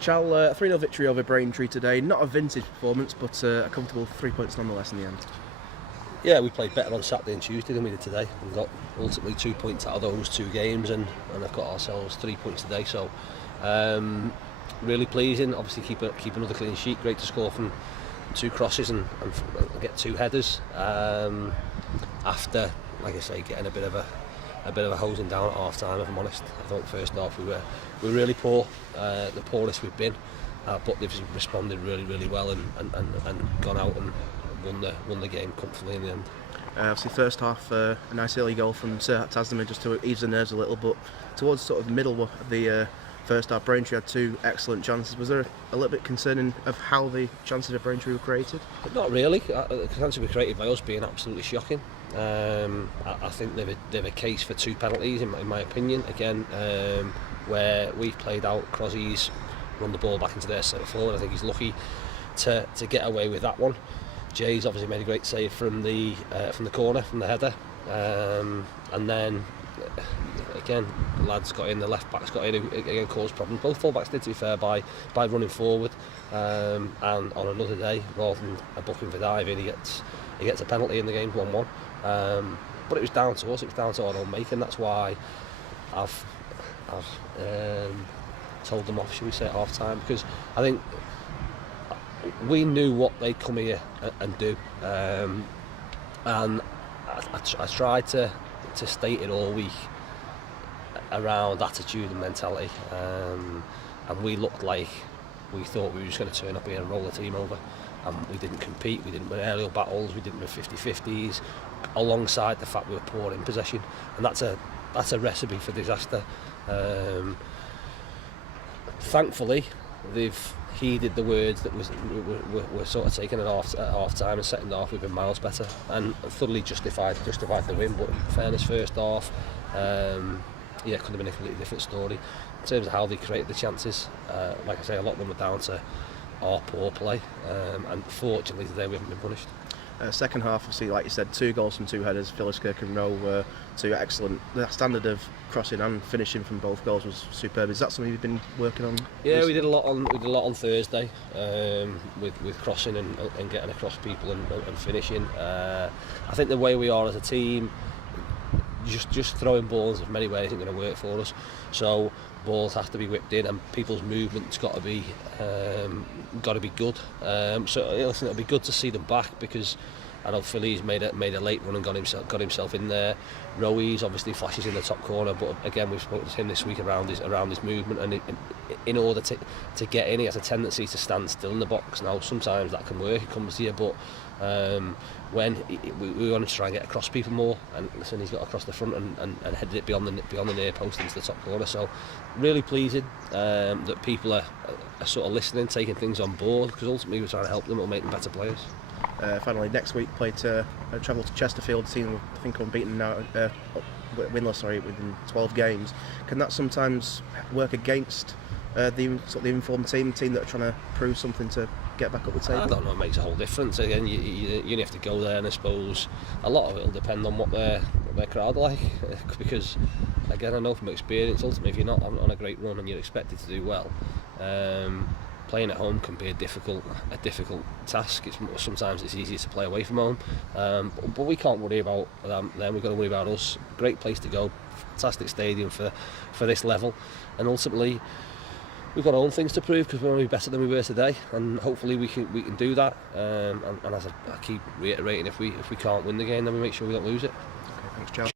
Chal, 3-0 victory over Braintree today. Not a vintage performance, but a comfortable 3 points nonetheless in the end. Yeah, we played better on Saturday and Tuesday than we did today. We got ultimately 2 points out of those 2 games and have got ourselves 3 points today. So really pleasing. Obviously keep another clean sheet. Great to score from 2 crosses and get 2 headers after, like I say, getting a bit of a hosing down at half time. If I'm honest, I thought first half we were really poor, the poorest we've been, but they've responded really well and gone out and won the game comfortably in the end. Obviously first half a nice early goal from Sir Tasman just to ease the nerves a little, but towards sort of the middle of the first half, Braintree had 2 excellent chances. Was there a little bit concerning of how the chances of Braintree were created? Not really. The chances were created by us being absolutely shocking. I think they've a case for 2 penalties in my opinion. Again, where we've played out, Crosby's run the ball back into their centre forward. I think he's lucky to get away with that one. Jay's obviously made a great save from the corner, from the header, and then again the lads got in, the left backs got in, who again caused problems. Both full backs did, to be fair, by running forward, and on another day, rather than a booking for diving, he gets a penalty in the game, 1-1. But it was down to us, it was down to our own making. That's why I've told them off, should we say, at half time, because I think we knew what they'd come here and do, and I tried to state it all week around attitude and mentality, and we looked like we thought we were just going to turn up here and roll the team over, and we didn't compete, we didn't win aerial battles, we didn't win 50-50s, alongside the fact we were poor in possession, and that's a recipe for disaster. Thankfully they've heeded the words that were sort of taken at half time, and second half we've been miles better and thoroughly justified the win. But in fairness, first half, could have been a completely different story in terms of how they created the chances. Like I say, a lot of them were down to our poor play, and fortunately today we haven't been punished. Second half, obviously, like you said, 2 goals from 2 headers. Phylliskirk and Rowe were 2 excellent. The standard of crossing and finishing from both goals was superb. Is that something you've been working on? Yeah, we did a lot on Thursday, with crossing and getting across people and finishing. I think the way we are as a team, just throwing balls in many ways isn't going to work for us. So balls have to be whipped in, and people's movement's got to be good. It'll be good to see them back, because I know Philly's made a late run and got himself in there. Rowe's obviously flashes in the top corner, but again we've spoken to him this week around his movement, and in order to get in, he has a tendency to stand still in the box. Now sometimes that can work, it comes here, but when we want to try and get across people more, and listen, he's got across the front and headed it beyond the near post into the top corner. So really pleasing that people are sort of listening, taking things on board, because ultimately we're trying to help them or make them better players. Finally, next week travel to Chesterfield, team I think unbeaten now, winless within 12 games. Can that sometimes work against the informed team that are trying to prove something to get back up the table? I don't know, it makes a whole difference. Again, you only have to go there, and I suppose a lot of it will depend on what their crowd are like, because again, I know from experience, ultimately if you're not on a great run and you're expected to do well, playing at home can be a difficult task. Sometimes it's easier to play away from home, but we can't worry about them. We've got to worry about us. Great place to go, fantastic stadium for this level, and ultimately we've got our own things to prove, because we're only better than we were today, and hopefully we can do that. And as I keep reiterating, if we can't win the game, then we make sure we don't lose it. Okay, thanks, Charles.